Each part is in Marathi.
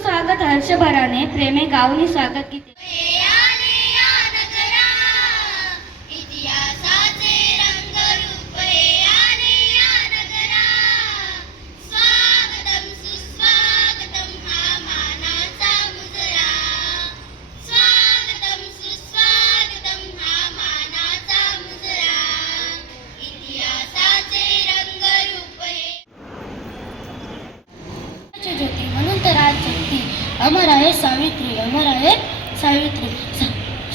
स्वागत हर्षभराने प्रेमे गावनी स्वागत किती म्हणून शक्ती. अमर आहे सावित्री अमर आहे सावित्री.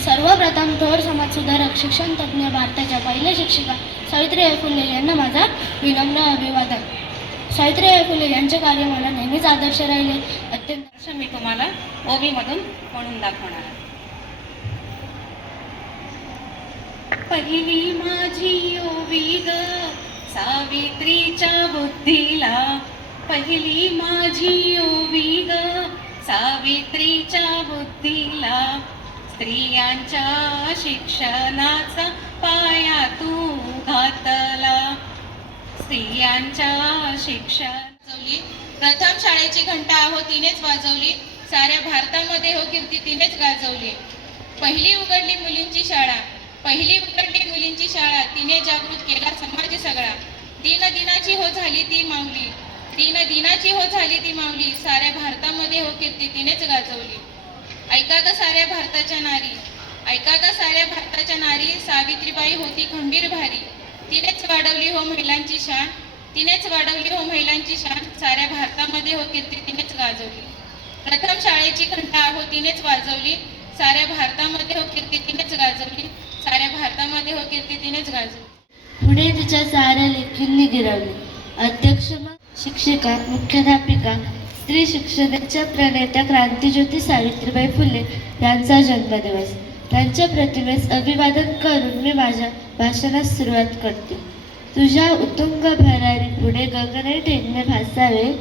सर्वप्रथम थोर समाज सुधारक शिक्षण तज्ज्ञ भारताच्या पहिल्या शिक्षिका सावित्रीबाई फुले यांना माझा विनम्र अभिवादन. सावित्रीबाई फुले यांचे कार्य मला नेहमीच आदर्श राहिले. अत्यंत मी तुम्हाला ओबीमधून म्हणून दाखवणार पहिली माझी ओवी ग सावित्रीच्या बुद्धीला पहिली माझी ओवी ग सावित्रीच्या बुद्धीला स्त्रियांच्या शिक्षणाचा पाया तू घातला. स्त्रियांच्या शिक्षण वाजवली. प्रथम शाळेची घंटा हो तिनेच वाजवली. साऱ्या भारतामध्ये हो कीर्ती तिनेच गाजवली. पहिली उघडली मुलींची शाळा. पहिली उघडली मुलींची शाळा. तिने जागृत केला समाज सगळा. दिन दिनाची हो झाली ती माऊली. दीन दिनाची हो झाली ती माऊली. साऱ्या भारतामध्ये हो कीर्ती तिनेच गाजवली. ऐका ग साऱ्या भारताच्या नारी. ऐका ग साऱ्या भारताच्या नारी. सावित्रीबाई होती खंबीर भारी. तिनेच वाढवली हो महिलांची शान. तिनेच वाढवली हो महिलांची शान. साऱ्या भारतामध्ये हो कीर्ती तिनेच गाजवली. प्रथम शाळेची घंटा हो तिनेच वाजवली. साऱ्या भारतामध्ये हो कीर्ती तिनेच गाजवली. साऱ्या भारतामध्ये हो कीर्ती तिनेच गाजवली. पुढे तिच्या साऱ्या लेखींनी गिरवली अध्यक्ष शिक्षिका मुख्याध्यापिका स्त्री शिक्षणाच्या प्रणेत्या क्रांतीज्योती सावित्रीबाई फुले यांचा जन्मदिवस. त्यांच्या प्रतिमेस अभिवादन करून मी माझ्या भाषणास सुरुवात करते. तुझ्या उतुंग भरारी पुढे गगने ठेंगणे भासावे.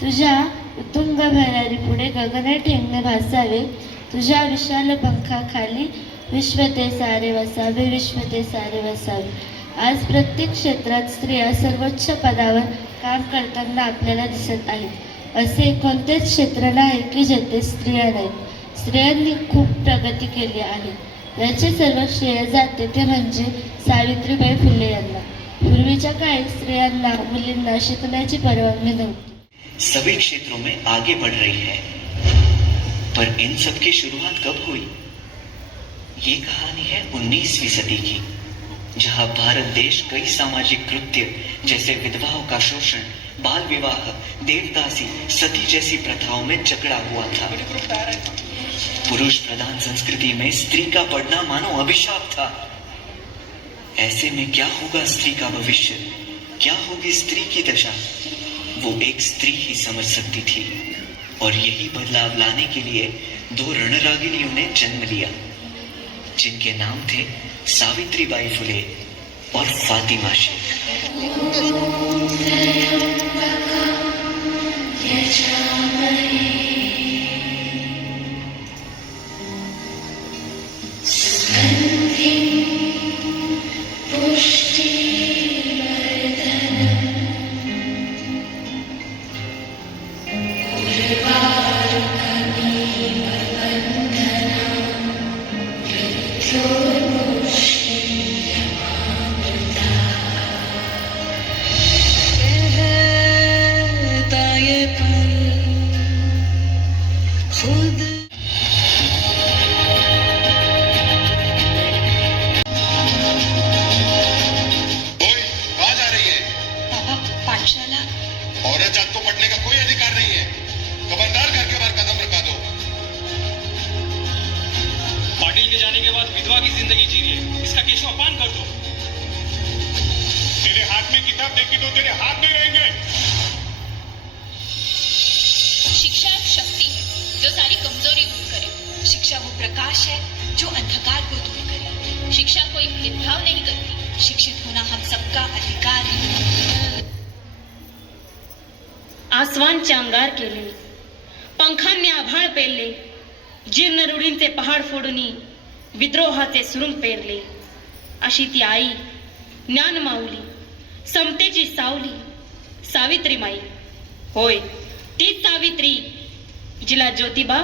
तुझ्या उतुंग भरारी पुढे गगने ठेंगणे भासावे. तुझ्या विशाल पंखाखाली विश्व ते सारे वसावे विश्व ते सारे वसावे. आज प्रत्येक क्षेत्रात स्त्रिया सर्वोच्च पदावर काम करताना आपल्याला दिसत आहेत. असे कोणतेच क्षेत्र नाही की जेथे स्त्रिया नाहीत. स्त्रियांनी खूप प्रगती केली आहे. याचे सर्व श्रेय जाते ते म्हणजे सावित्रीबाई फुले यांना. पूर्वीच्या काळी स्त्रियांना मुलींना शिकण्याची परवानगी नव्हती. सभी क्षेत्रों में आगे बढ़ रही है. पर इन सब की शुरुआत कब हुई? ये कहानी है 19वीं सदी की। जहाँ भारत देश कई सामाजिक कृत्य, जैसे विधवाओं का शोषण, बाल विवाह, देवदासी, सती जैसी प्रथाओं में जकड़ा हुआ था। पुरुष प्रधान संस्कृति में स्त्री का पढ़ना मानो अभिशाप था। ऐसे में क्या होगा स्त्री का भविष्य? क्या होगी स्त्री की दशा? वो एक स्त्री ही समझ सकती थी। और यही बदलाव लाने के लिए दो रणरागिनियों ने जन्म लिया, जिनके नाम थे सावित्रीबाई फुले और फातिमा शेख में किताब देखी तो तेरे हाथ नहीं रहेंगे। शिक्षा एक शक्ति है जो सारी कमजोरी दूर करे। शिक्षा वो प्रकाश है जो अंधकार को दूर करे। शिक्षा कोई भेदभाव नहीं करती शिक्षित होना हम सबका अधिकार है। अंगार केले पंखांनी आभाळ पेरले जीर्ण रूढींचे पहाड फोडूनी विद्रोहाचे सुरुंग पेरले अशी ती आई ज्ञान माऊली समतेची सावली सावित्री माई होय ती सावित्री जिला ज्योतिबा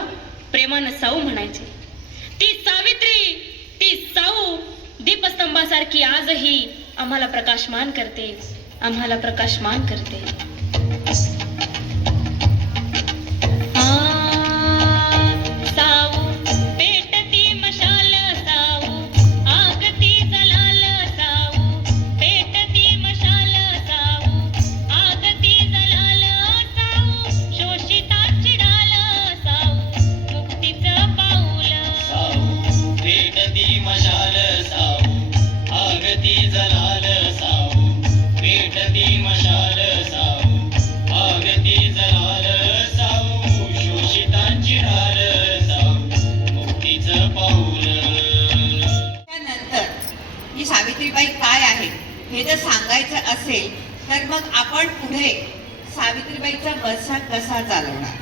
प्रेमानं साऊ म्हणायचे. ती सावित्री ती साऊ दीपस्तंभासारखी आजही आम्हाला प्रकाशमान करते आम्हाला प्रकाशमान करते. हे जर सांगायचं असेल तर मग आपण पुढे सावित्रीबाईचा वसा कसा चालवणार?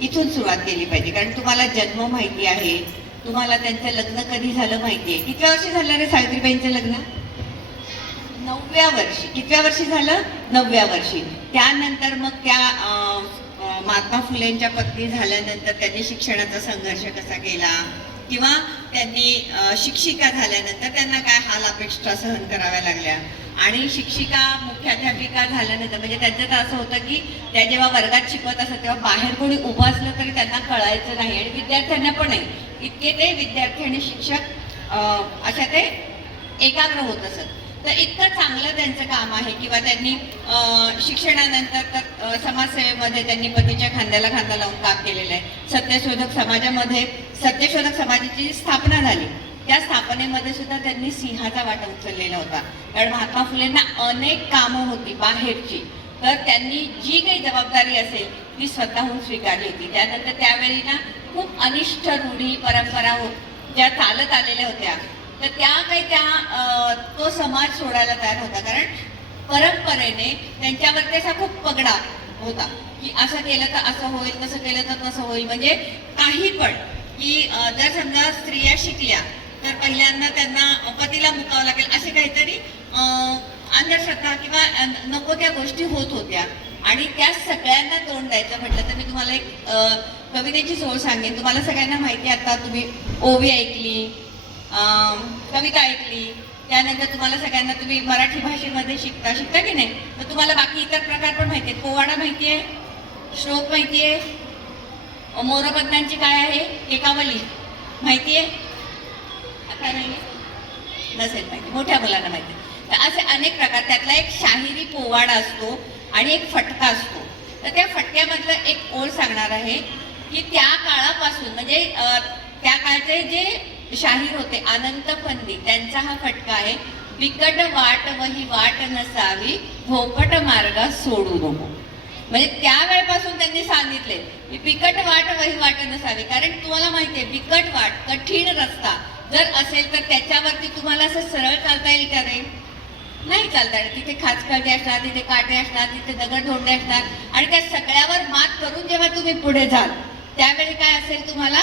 इथून सुरुवात केली पाहिजे. कारण तुम्हाला जन्म माहिती आहे. तुम्हाला त्यांचं लग्न कधी झालं माहिती आहे. कितव्या वर्षी झालं रे सावित्रीबाईंचं लग्न? नवव्या वर्षी. कितव्या वर्षी झालं? नवव्या वर्षी. त्यानंतर मग त्या महात्मा फुलेंच्या पत्नी झाल्यानंतर त्यांनी शिक्षणाचा संघर्ष कसा केला? किंवा त्यांनी शिक्षिका झाल्यानंतर त्यांना काय हाल अपेक्षा सहन कराव्या लागल्या? आणि शिक्षिका मुख्याध्यापिका झाल्यानंतर म्हणजे त्यांचं तर असं होतं की त्या जेव्हा वर्गात शिकवत असत तेव्हा बाहेर कोणी उभं असलं तरी त्यांना कळायचं नाही. आणि विद्यार्थ्यांना पण नाही. इतके ते विद्यार्थी आणि शिक्षक अशा ते एकाग्र होत असत. तर इतकं चांगलं त्यांचं काम आहे किंवा त्यांनी शिक्षणानंतर तर समाजसेवेमध्ये त्यांनी पतीच्या खांद्याला खांदा लावून काम केलेलं आहे. सत्यशोधक समाजामध्ये सत्यशोधक समाजाची स्थापना झाली त्या स्थापनेमध्ये सुद्धा त्यांनी सिंहाचा वाटा उचललेला होता. कारण महात्मा फुलेंना अनेक कामं होती बाहेरची. तर त्यांनी जी काही जबाबदारी असेल ती स्वतःहून स्वीकारली होती. त्यानंतर त्यावेळी ना खूप अनिष्ट रूढी परंपरा हो ज्या चालत आलेल्या होत्या तर त्या काही त्या तो समाज सोडायला तयार होता. कारण परंपरेने त्यांच्यावरती असा खूप पगडा होता की असं केलं तर असं होईल तसं केलं तर तसं होईल. म्हणजे काही पण की जर समजा स्त्रिया शिकल्या तर पहिल्यांदा त्यांना पतीला मुकावं लागेल असे काहीतरी अंधश्रद्धा किंवा नको त्या गोष्टी होत होत्या. आणि त्या सगळ्यांना तोंड द्यायचं म्हटलं तर मी तुम्हाला एक कवितेची सोय सांगेन. तुम्हाला सगळ्यांना माहिती आता तुम्ही ओवी ऐकली कविता ऐकली त्यानंतर तुम्हाला सगळ्यांना तुम्ही मराठी भाषेमध्ये शिकता. शिकता की नाही? तर तुम्हाला बाकी इतर प्रकार पण माहिती आहेत. पोवाडा माहिती आहे श्लोक माहिती आहे मोरपत्नांची काय आहे? एकावली माहिती आहे? आता नाही. नसेल माहिती. मोठ्या मुलांना माहिती तर असे अनेक प्रकार. त्यातला एक शाहिरी पोवाडा असतो आणि एक फटका असतो. तर त्या फटक्यामधलं एक ओळ सांगणार आहे की त्या काळापासून म्हणजे त्या काळचे जे शाहीर होते. अनंत फंदी त्यांचा हा फटका आहे बिकट वाट वही वाट नसावी भोपट मार्ग सोडू नको म्हणजे त्या वेळेपासून त्यांनी सांगितले की बिकट वाट वही वाट नसावी. कारण तुम्हाला माहितीये बिकट वाट कठीण रस्ता जर असेल तर त्याच्यावरती तुम्हाला असं सरळ चालता येईल का रे? नाही चालता तिथे खाचखळगे असणार तिथे काटे असणार तिथे दगड धोंडे असणार. आणि त्या सगळ्यावर मात करून जेव्हा तुम्ही पुढे जाल त्यावेळी काय असेल तुम्हाला?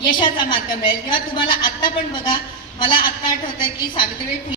यशाचा मार्ग मिळेल. किंवा तुम्हाला आत्ता पण बघा मला आत्ता आठवतंय की सावित्रीबाई फुले